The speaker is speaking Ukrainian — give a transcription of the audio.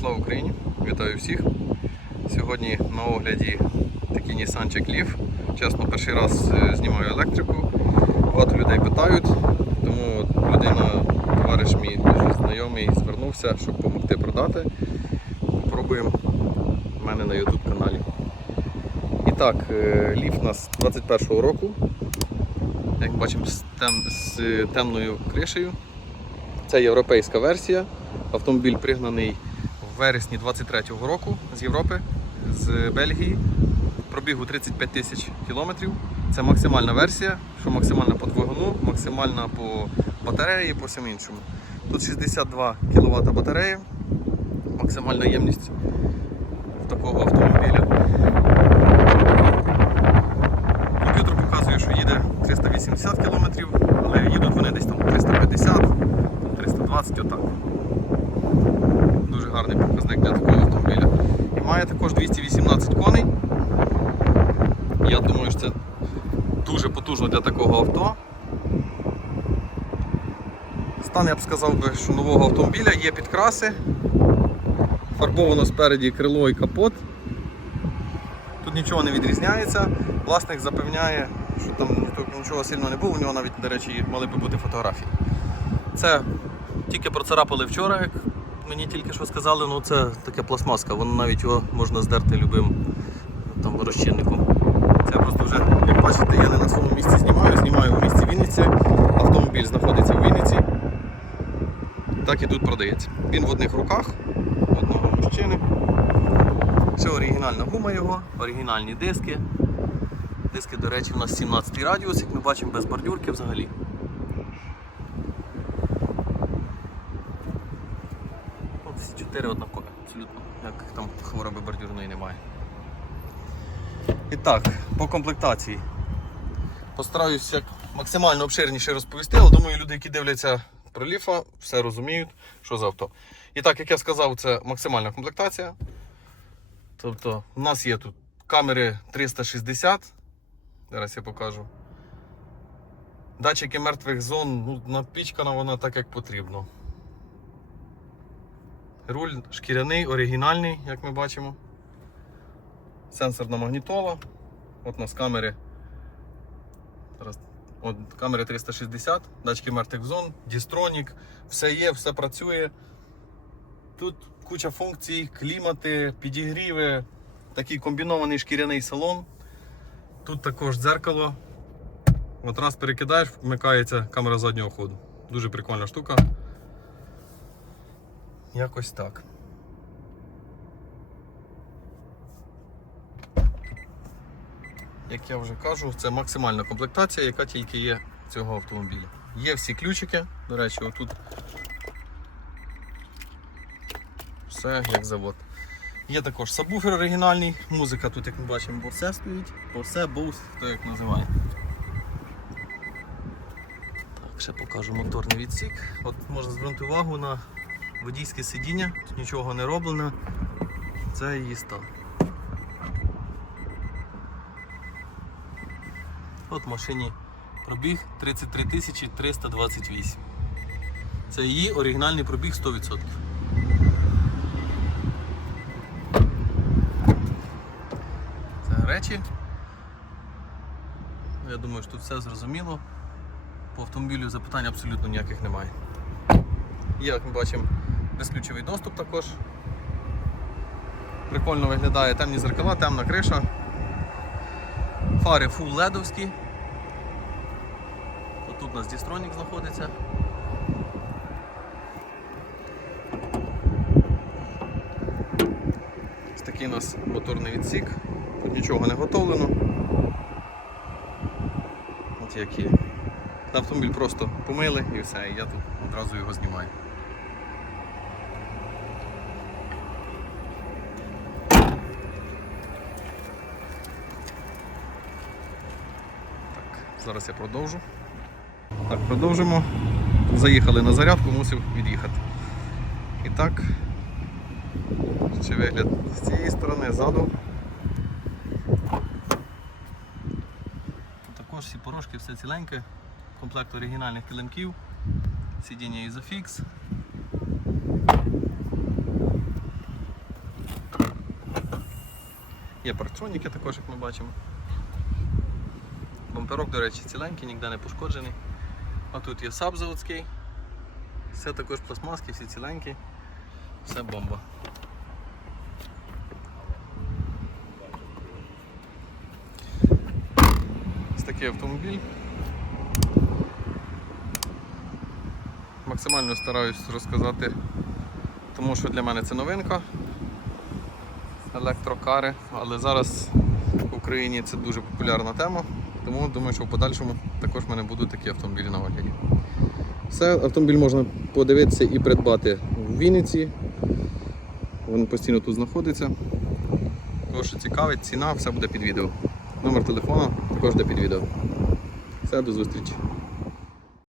Слава Україні! Вітаю всіх! Сьогодні на огляді такий Nissan Leaf. Чесно, перший раз е, знімаю електрику. Багато людей питають, тому людина, товариш мій дуже знайомий, звернувся, щоб допомогти продати. Попробуємо в мене на YouTube каналі. І так, е, ліф у нас 21-го року. Як бачимо, з, тем, з темною кришею. Це європейська версія. Автомобіль пригнаний вересні 23-го року з Європи, з Бельгії. Пробігу 35 тисяч кілометрів. Це максимальна версія, що максимальна по двигуну, максимальна по батареї, по всьому іншому. Тут 62 кВт батарея, максимальна ємність такого автомобіля. Комп'ютер показує, що їде 380 км, але їдуть вони десь там 350, 320 отак. Дуже гарний показник для такого автомобіля. І має також 218 коней. Я думаю, що це дуже потужно для такого авто. Стан, я б сказав що нового автомобіля є підкраси. Фарбовано спереді крило і капот. Тут нічого не відрізняється. Власник запевняє, що там ні- нічого сильного не було, у нього навіть, до речі, мали би бути фотографії. Це тільки процарапали вчора, як мені тільки що сказали, ну це таке пластмаска, воно навіть його можна здерти любим там, розчинником. Це просто вже, як бачите, я не на своєму місці знімаю, знімаю в місті Вінниці. Автомобіль знаходиться в Вінниці. Так і тут продається. Він в одних руках, одного мужчини. Це оригінальна гума його, оригінальні диски. Диски, до речі, у нас 17 радіус, як ми бачимо, без бордюрки взагалі. От всі чотири однакові, абсолютно. Як там хвороби бордюрної немає. І так, по комплектації. Постараюся максимально обширніше розповісти, але думаю, люди, які дивляться про ліфа, все розуміють, що за авто. І так, як я сказав, це максимальна комплектація. Тобто, у нас є тут камери 360. Зараз я покажу. Датчики мертвих зон, ну, напічкана вона так, як потрібно. Руль шкіряний, оригінальний, як ми бачимо. Сенсорна магнітола. От у нас камери. Зараз. От камери 360, датчики зон, дістронік, все є, все працює. Тут куча функцій, клімати, підігріви, такий комбінований шкіряний салон. Тут також дзеркало. От раз перекидаєш, вмикається камера заднього ходу. Дуже прикольна штука. Якось так. Як я вже кажу, це максимальна комплектація, яка тільки є цього автомобіля. Є всі ключики, до речі, отут все як завод. Є також сабвуфер оригінальний, музика тут, як ми бачимо, Bose стоїть, Bose, Bose, хто як називає. Так, ще покажу моторний відсік. От можна звернути увагу на водійське сидіння, тут нічого не роблено. Це її стан. От машині пробіг 33 328. Це її оригінальний пробіг 100%. Це речі. Я думаю, що тут все зрозуміло. По автомобілю запитань абсолютно ніяких немає. Є, як ми бачимо, безключовий доступ також. Прикольно виглядає темні зеркала, темна криша. Фари фул ледовські. Тут у нас дістронік знаходиться. Ось такий у нас моторний відсік. Тут нічого не готовлено. От як є. Автомобіль просто помили і все, і я тут одразу його знімаю. Зараз я продовжу. Так, продовжимо. Заїхали на зарядку, мусив від'їхати. І так, ще вигляд з цієї сторони, ззаду. Також всі порожки, все ціленьке, комплект оригінальних килимків, сидіння Isofix. Є парксоніки також, як ми бачимо. Бамперок, до речі, ціленький, ніде не пошкоджений. А тут є саб заводський. Все також пластмаски, всі ціленькі. Все бомба. Ось такий автомобіль. Максимально стараюсь розказати, тому що для мене це новинка. Електрокари, але зараз в Україні це дуже популярна тема, тому думаю, що в подальшому також в мене будуть такі автомобілі на огляді. Все, автомобіль можна подивитися і придбати в Вінниці. Він постійно тут знаходиться. Кого що цікавить, ціна, все буде під відео. Номер телефону також буде під відео. Все, до зустрічі.